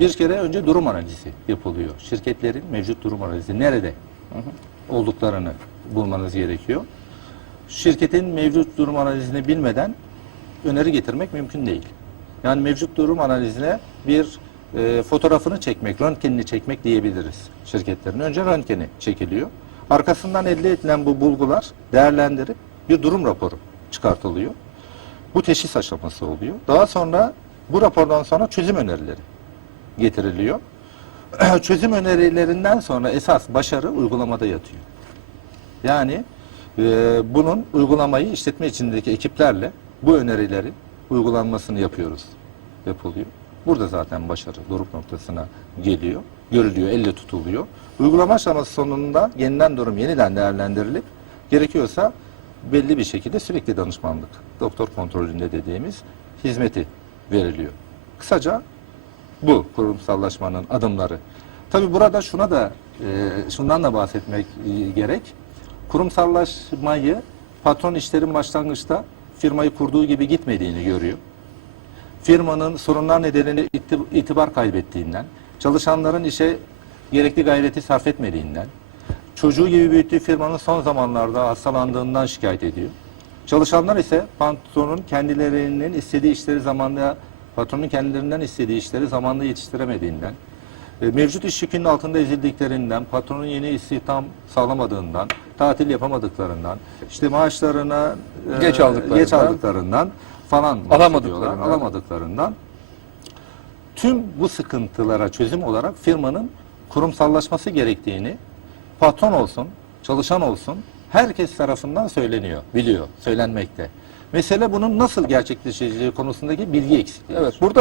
Bir kere önce durum analizi yapılıyor. Şirketlerin mevcut durum analizi nerede olduklarını bulmanız gerekiyor. Şirketin mevcut durum analizini bilmeden öneri getirmek mümkün değil. Yani mevcut durum analizine bir e, fotoğrafını çekmek, röntgenini çekmek diyebiliriz şirketlerin. Önce röntgeni çekiliyor. Arkasından elde edilen bu bulgular değerlendirip bir durum raporu çıkartılıyor. Bu teşhis aşaması oluyor. Daha sonra bu rapordan sonra çözüm önerileri getiriliyor. çözüm önerilerinden sonra esas başarı uygulamada yatıyor. Yani e, bunun uygulamayı işletme içindeki ekiplerle bu önerilerin uygulanmasını yapıyoruz. Yapılıyor. Burada zaten başarı doruk noktasına geliyor. Görülüyor, elle tutuluyor. Uygulama aşaması sonunda yeniden durum yeniden değerlendirilip gerekiyorsa belli bir şekilde sürekli danışmanlık, doktor kontrolünde dediğimiz hizmeti veriliyor. Kısaca bu kurumsallaşmanın adımları. Tabi burada şuna da e, şundan da bahsetmek e, gerek. Kurumsallaşmayı patron işlerin başlangıçta firmayı kurduğu gibi gitmediğini görüyor. Firmanın sorunlar nedeniyle iti- itibar kaybettiğinden, çalışanların işe gerekli gayreti sarf etmediğinden, çocuğu gibi büyüttüğü firmanın son zamanlarda hastalandığından şikayet ediyor. Çalışanlar ise patronun kendilerinin istediği işleri zamanında patronun kendilerinden istediği işleri zamanında yetiştiremediğinden, e, mevcut iş yükünün altında ezildiklerinden, patronun yeni istihdam sağlamadığından, tatil yapamadıklarından, işte maaşlarına e, Geç aldıklarından. geç aldıklarından falan Alamadıklarından. alamadıklarından. Tüm bu sıkıntılara çözüm olarak firmanın kurumsallaşması gerektiğini patron olsun, çalışan olsun herkes tarafından söyleniyor, biliyor, söylenmekte. Mesele bunun nasıl gerçekleşeceği konusundaki bilgi eksikliği. Evet burada